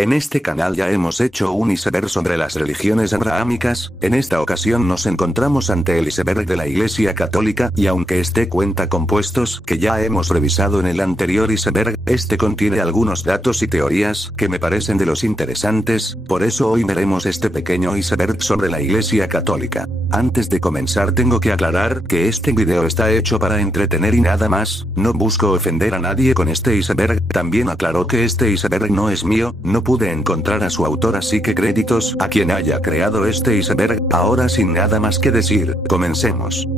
En este canal ya hemos hecho un iceberg sobre las religiones abrahámicas, en esta ocasión nos encontramos ante el iceberg de la Iglesia Católica, y aunque este cuenta con puestos que ya hemos revisado en el anterior iceberg, este contiene algunos datos y teorías que me parecen de los interesantes, por eso hoy veremos este pequeño iceberg sobre la Iglesia Católica. Antes de comenzar tengo que aclarar que este video está hecho para entretener y nada más, no busco ofender a nadie con este iceberg, también aclaró que este iceberg no es mío, no pude encontrar a su autor, así que créditos a quien haya creado este iceberg. Ahora sin nada más que decir, comencemos.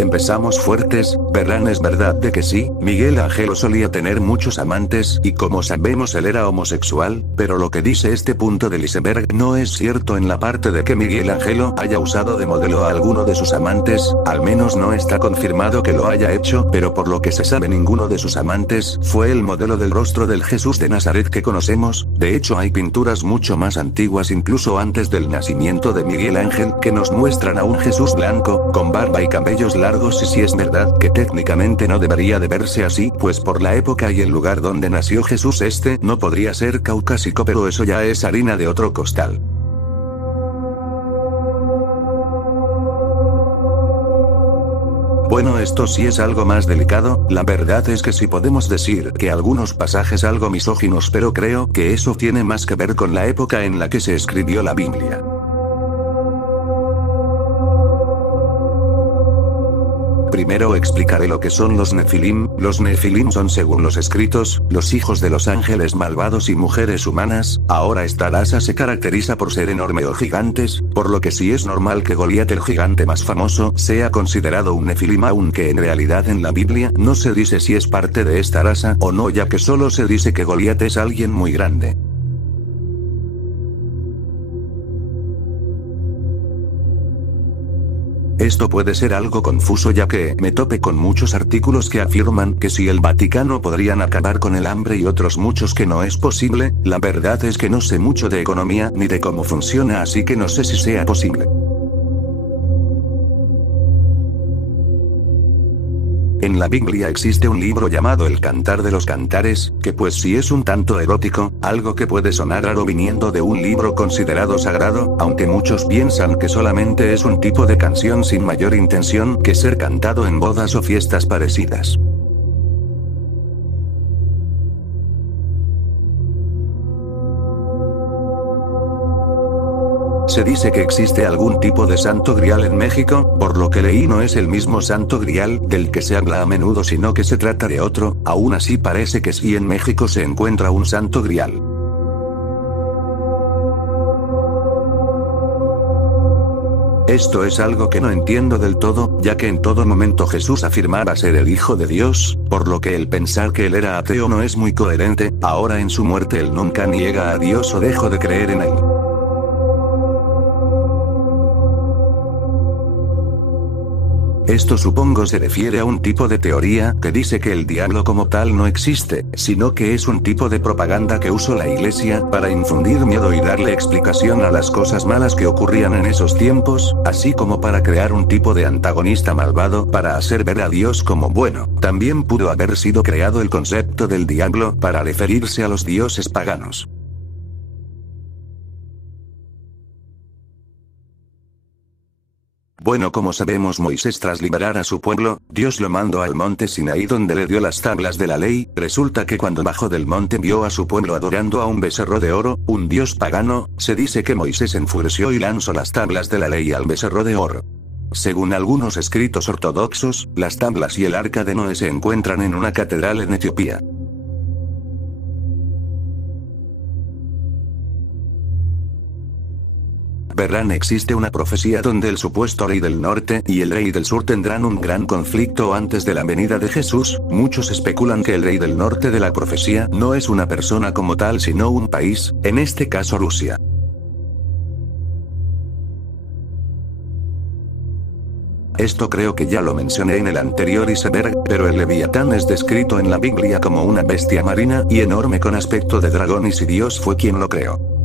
Empezamos fuertes, verán, es verdad de que sí, Miguel Ángel solía tener muchos amantes, y como sabemos él era homosexual, pero lo que dice este punto del iceberg no es cierto en la parte de que Miguel Ángel haya usado de modelo a alguno de sus amantes, al menos no está confirmado que lo haya hecho, pero por lo que se sabe ninguno de sus amantes fue el modelo del rostro del Jesús de Nazaret que conocemos. De hecho hay pinturas mucho más antiguas, incluso antes del nacimiento de Miguel Ángel, que nos muestran a un Jesús blanco, con barba y cabellos largos, y si es verdad que técnicamente no debería de verse así, pues por la época y el lugar donde nació Jesús este no podría ser caucásico, pero eso ya es harina de otro costal. Bueno, esto sí es algo más delicado, la verdad es que sí podemos decir que algunos pasajes algo misóginos, pero creo que eso tiene más que ver con la época en la que se escribió la Biblia. Primero explicaré lo que son los Nefilim. Los Nefilim son, según los escritos, los hijos de los ángeles malvados y mujeres humanas. Ahora esta raza se caracteriza por ser enorme o gigantes, por lo que sí es normal que Goliat, el gigante más famoso, sea considerado un Nefilim, aunque en realidad en la Biblia no se dice si es parte de esta raza o no, ya que solo se dice que Goliat es alguien muy grande. Esto puede ser algo confuso, ya que me topé con muchos artículos que afirman que si el Vaticano podrían acabar con el hambre y otros muchos que no es posible. La verdad es que no sé mucho de economía ni de cómo funciona, así que no sé si sea posible. En la Biblia existe un libro llamado El Cantar de los Cantares, que pues sí es un tanto erótico, algo que puede sonar raro viniendo de un libro considerado sagrado, aunque muchos piensan que solamente es un tipo de canción sin mayor intención que ser cantado en bodas o fiestas parecidas. Se dice que existe algún tipo de santo grial en México, por lo que leí no es el mismo santo grial del que se habla a menudo, sino que se trata de otro. Aún así parece que sí en México se encuentra un santo grial. Esto es algo que no entiendo del todo, ya que en todo momento Jesús afirmaba ser el Hijo de Dios, por lo que el pensar que él era ateo no es muy coherente. Ahora en su muerte él nunca niega a Dios o dejó de creer en él. Esto supongo se refiere a un tipo de teoría que dice que el diablo como tal no existe, sino que es un tipo de propaganda que usó la Iglesia para infundir miedo y darle explicación a las cosas malas que ocurrían en esos tiempos, así como para crear un tipo de antagonista malvado para hacer ver a Dios como bueno. También pudo haber sido creado el concepto del diablo para referirse a los dioses paganos. Bueno, como sabemos, Moisés, tras liberar a su pueblo, Dios lo mandó al monte Sinaí, donde le dio las tablas de la ley. Resulta que cuando bajó del monte vio a su pueblo adorando a un becerro de oro, un dios pagano. Se dice que Moisés enfureció y lanzó las tablas de la ley al becerro de oro. Según algunos escritos ortodoxos, las tablas y el arca de Noé se encuentran en una catedral en Etiopía. Verán, existe una profecía donde el supuesto rey del norte y el rey del sur tendrán un gran conflicto antes de la venida de Jesús. Muchos especulan que el rey del norte de la profecía no es una persona como tal, sino un país, en este caso Rusia. Esto creo que ya lo mencioné en el anterior iceberg, pero el Leviatán es descrito en la Biblia como una bestia marina y enorme con aspecto de dragón, y si Dios fue quien lo creó.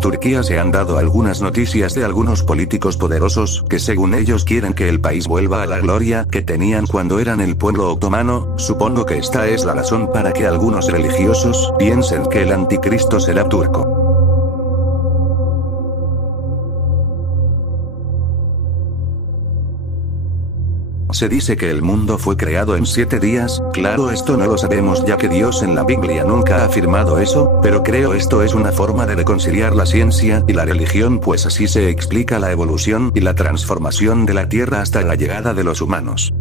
Turquía se han dado algunas noticias de algunos políticos poderosos que según ellos quieren que el país vuelva a la gloria que tenían cuando eran el pueblo otomano. Supongo que esta es la razón para que algunos religiosos piensen que el anticristo será turco. Se dice que el mundo fue creado en 7 días, claro esto no lo sabemos ya que Dios en la Biblia nunca ha afirmado eso, pero creo esto es una forma de reconciliar la ciencia y la religión pues así se explica la evolución y la transformación de la Tierra hasta la llegada de los humanos.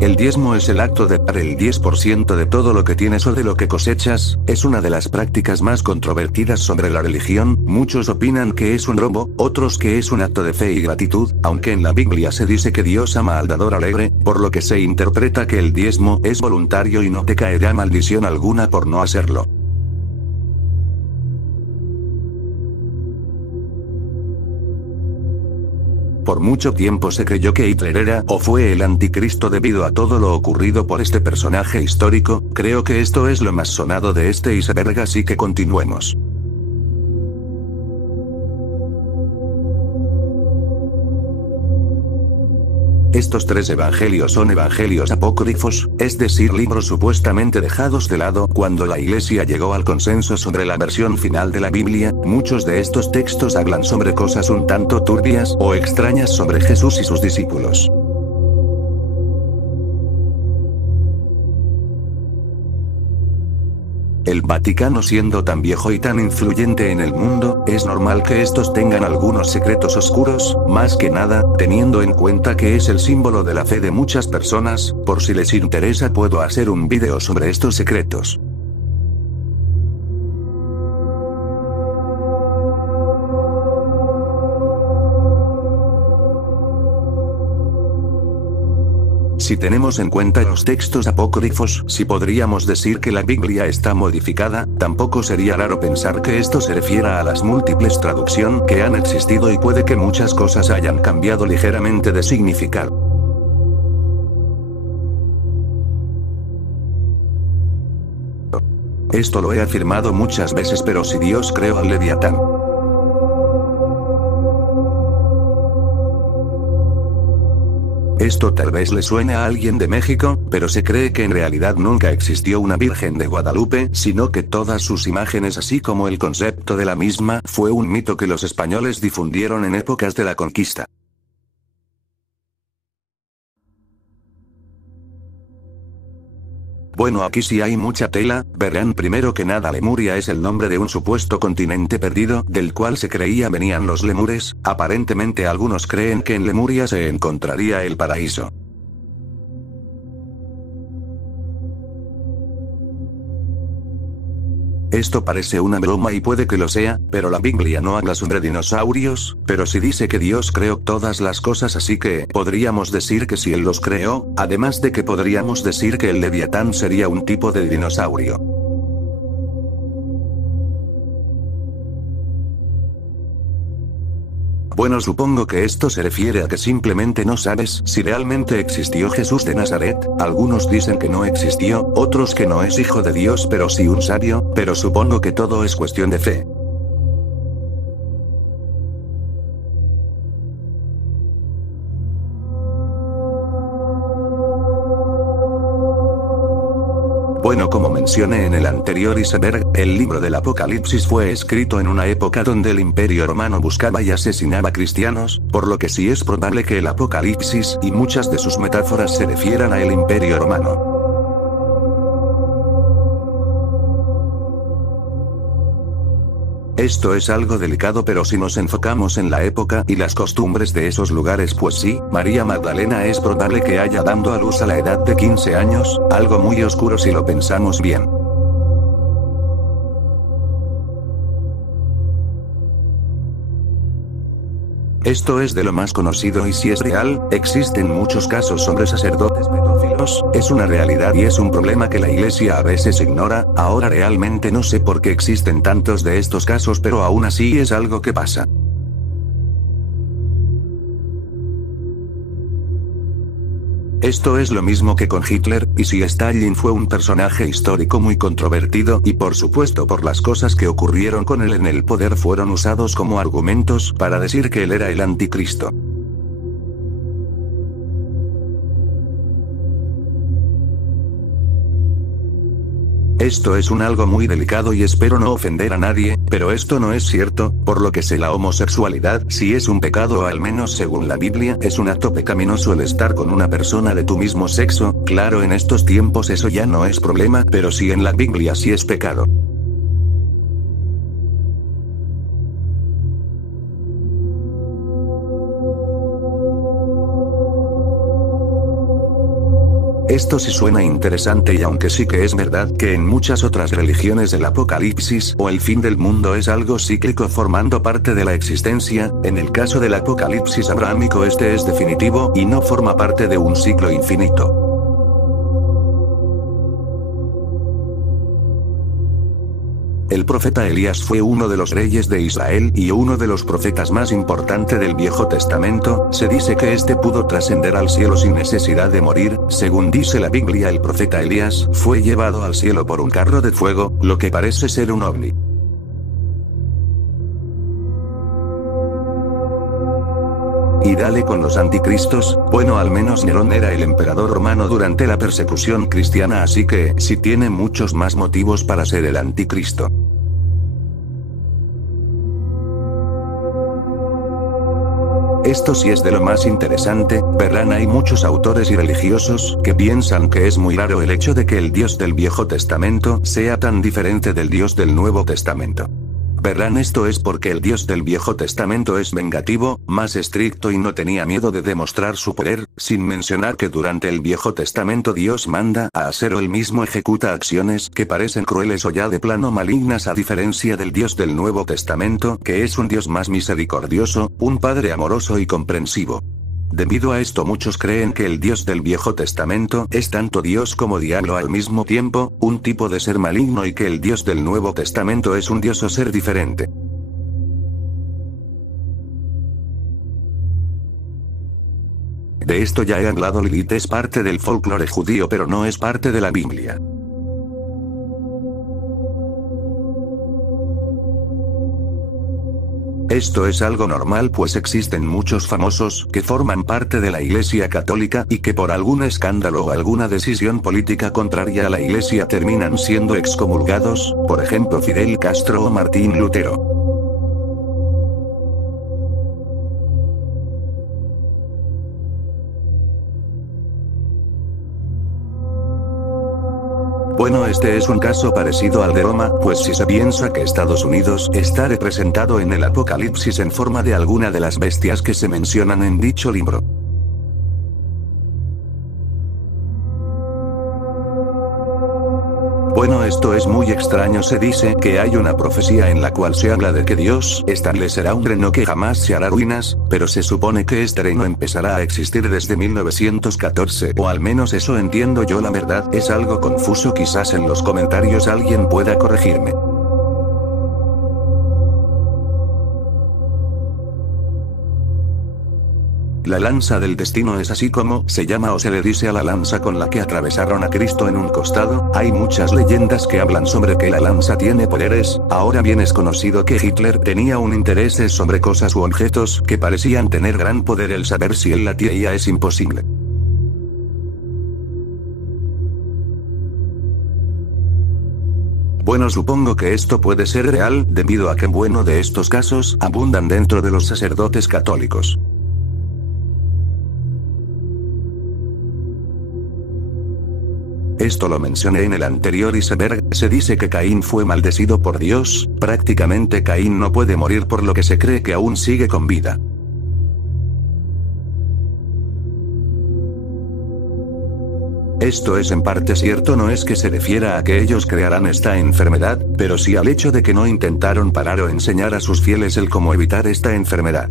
El diezmo es el acto de dar el 10% de todo lo que tienes o de lo que cosechas, es una de las prácticas más controvertidas sobre la religión, muchos opinan que es un robo, otros que es un acto de fe y gratitud, aunque en la Biblia se dice que Dios ama al dador alegre, por lo que se interpreta que el diezmo es voluntario y no te caerá maldición alguna por no hacerlo. Por mucho tiempo se creyó que Hitler era o fue el anticristo debido a todo lo ocurrido por este personaje histórico, creo que esto es lo más sonado de este iceberg así que continuemos. Estos 3 evangelios son evangelios apócrifos, es decir libros supuestamente dejados de lado cuando la iglesia llegó al consenso sobre la versión final de la Biblia. Muchos de estos textos hablan sobre cosas un tanto turbias o extrañas sobre Jesús y sus discípulos. El Vaticano siendo tan viejo y tan influyente en el mundo, es normal que estos tengan algunos secretos oscuros, más que nada, teniendo en cuenta que es el símbolo de la fe de muchas personas, por si les interesa puedo hacer un video sobre estos secretos. Si tenemos en cuenta los textos apócrifos, si podríamos decir que la Biblia está modificada, tampoco sería raro pensar que esto se refiera a las múltiples traducciones que han existido y puede que muchas cosas hayan cambiado ligeramente de significado. Esto lo he afirmado muchas veces pero si Dios creó al Leviatán. Esto tal vez le suene a alguien de México, pero se cree que en realidad nunca existió una Virgen de Guadalupe, sino que todas sus imágenes así como el concepto de la misma fue un mito que los españoles difundieron en épocas de la conquista. Bueno, aquí sí hay mucha tela, verán primero que nada Lemuria es el nombre de un supuesto continente perdido, del cual se creía venían los lemures, aparentemente algunos creen que en Lemuria se encontraría el paraíso. Esto parece una broma y puede que lo sea, pero la Biblia no habla sobre dinosaurios, pero sí dice que Dios creó todas las cosas así que podríamos decir que si Él los creó, además de que podríamos decir que el Leviatán sería un tipo de dinosaurio. Bueno, supongo que esto se refiere a que simplemente no sabes si realmente existió Jesús de Nazaret, algunos dicen que no existió, otros que no es hijo de Dios pero sí un sabio, pero supongo que todo es cuestión de fe. Bueno, como mencioné en el anterior iceberg, el libro del Apocalipsis fue escrito en una época donde el Imperio Romano buscaba y asesinaba cristianos, por lo que sí es probable que el Apocalipsis y muchas de sus metáforas se refieran al Imperio Romano. Esto es algo delicado pero si nos enfocamos en la época y las costumbres de esos lugares pues sí, María Magdalena es probable que haya dado a luz a la edad de 15 años, algo muy oscuro si lo pensamos bien. Esto es de lo más conocido y si es real, existen muchos casos sobre sacerdotes pedófilos, es una realidad y es un problema que la iglesia a veces ignora, ahora realmente no sé por qué existen tantos de estos casos pero aún así es algo que pasa. Esto es lo mismo que con Hitler, y si Stalin fue un personaje histórico muy controvertido, y por supuesto por las cosas que ocurrieron con él en el poder fueron usados como argumentos para decir que él era el anticristo. Esto es un algo muy delicado y espero no ofender a nadie, pero esto no es cierto, por lo que sé la homosexualidad, si es un pecado o al menos según la Biblia es un acto pecaminoso el estar con una persona de tu mismo sexo, claro en estos tiempos eso ya no es problema, pero si en la Biblia sí es pecado. Esto sí suena interesante y aunque sí que es verdad que en muchas otras religiones el apocalipsis o el fin del mundo es algo cíclico formando parte de la existencia, en el caso del apocalipsis abrahámico este es definitivo y no forma parte de un ciclo infinito. El profeta Elías fue uno de los reyes de Israel y uno de los profetas más importantes del Viejo Testamento, se dice que este pudo trascender al cielo sin necesidad de morir, según dice la Biblia el profeta Elías fue llevado al cielo por un carro de fuego, lo que parece ser un ovni. Y dale con los anticristos, bueno al menos Nerón era el emperador romano durante la persecución cristiana así que sí tiene muchos más motivos para ser el anticristo. Esto sí es de lo más interesante, verán hay muchos autores y religiosos que piensan que es muy raro el hecho de que el Dios del Viejo Testamento sea tan diferente del Dios del Nuevo Testamento. Verán esto es porque el Dios del Viejo Testamento es vengativo, más estricto y no tenía miedo de demostrar su poder, sin mencionar que durante el Viejo Testamento Dios manda a hacer o él mismo ejecuta acciones que parecen crueles o ya de plano malignas a diferencia del Dios del Nuevo Testamento que es un Dios más misericordioso, un Padre amoroso y comprensivo. Debido a esto muchos creen que el Dios del Viejo Testamento es tanto Dios como diablo al mismo tiempo, un tipo de ser maligno y que el Dios del Nuevo Testamento es un Dios o ser diferente. De esto ya he hablado Lilith es parte del folclore judío pero no es parte de la Biblia. Esto es algo normal pues existen muchos famosos que forman parte de la Iglesia Católica y que por algún escándalo o alguna decisión política contraria a la Iglesia terminan siendo excomulgados, por ejemplo Fidel Castro o Martín Lutero. Bueno este es un caso parecido al de Roma, pues si se piensa que Estados Unidos está representado en el Apocalipsis en forma de alguna de las bestias que se mencionan en dicho libro. Bueno esto es muy extraño se dice que hay una profecía en la cual se habla de que Dios establecerá un reino que jamás se hará ruinas, pero se supone que este reino empezará a existir desde 1914 o al menos eso entiendo yo la verdad es algo confuso quizás en los comentarios alguien pueda corregirme. La lanza del destino es así como se llama o se le dice a la lanza con la que atravesaron a Cristo en un costado, hay muchas leyendas que hablan sobre que la lanza tiene poderes, ahora bien es conocido que Hitler tenía un interés sobre cosas u objetos que parecían tener gran poder el saber si él la tenía es imposible. Bueno supongo que esto puede ser real debido a que bueno de estos casos abundan dentro de los sacerdotes católicos. Esto lo mencioné en el anterior iceberg, se dice que Caín fue maldecido por Dios, prácticamente Caín no puede morir por lo que se cree que aún sigue con vida. Esto es en parte cierto no es que se refiera a que ellos crearán esta enfermedad, pero sí al hecho de que no intentaron parar o enseñar a sus fieles el cómo evitar esta enfermedad.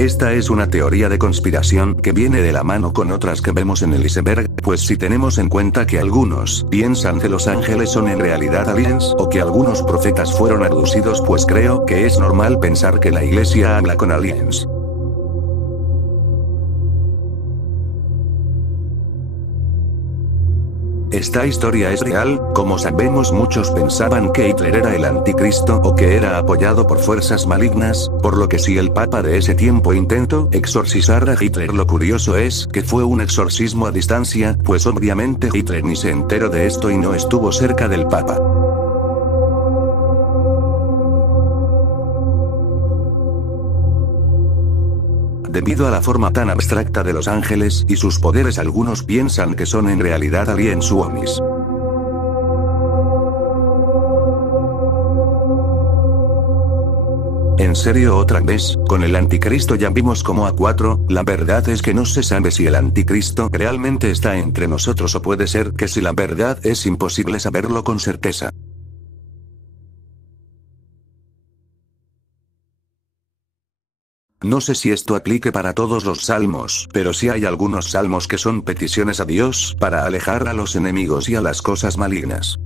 Esta es una teoría de conspiración que viene de la mano con otras que vemos en el iceberg, pues Pues si tenemos en cuenta que algunos piensan que los ángeles son en realidad aliens o que algunos profetas fueron abducidos, pues creo que es normal pensar que la iglesia habla con aliens. Esta historia es real. Como sabemos, muchos pensaban que Hitler era el anticristo o que era apoyado por fuerzas malignas, por lo que si el papa de ese tiempo intentó exorcizar a Hitler, lo curioso es que fue un exorcismo a distancia, pues obviamente Hitler ni se enteró de esto y no estuvo cerca del papa. Debido a la forma tan abstracta de los ángeles y sus poderes, algunos piensan que son en realidad aliens u ovnis. En serio, otra vez, con el anticristo ya vimos como A4, la verdad es que no se sabe si el anticristo realmente está entre nosotros o puede ser que sí, la verdad es imposible saberlo con certeza. No sé si esto aplique para todos los salmos, pero sí hay algunos salmos que son peticiones a Dios para alejar a los enemigos y a las cosas malignas.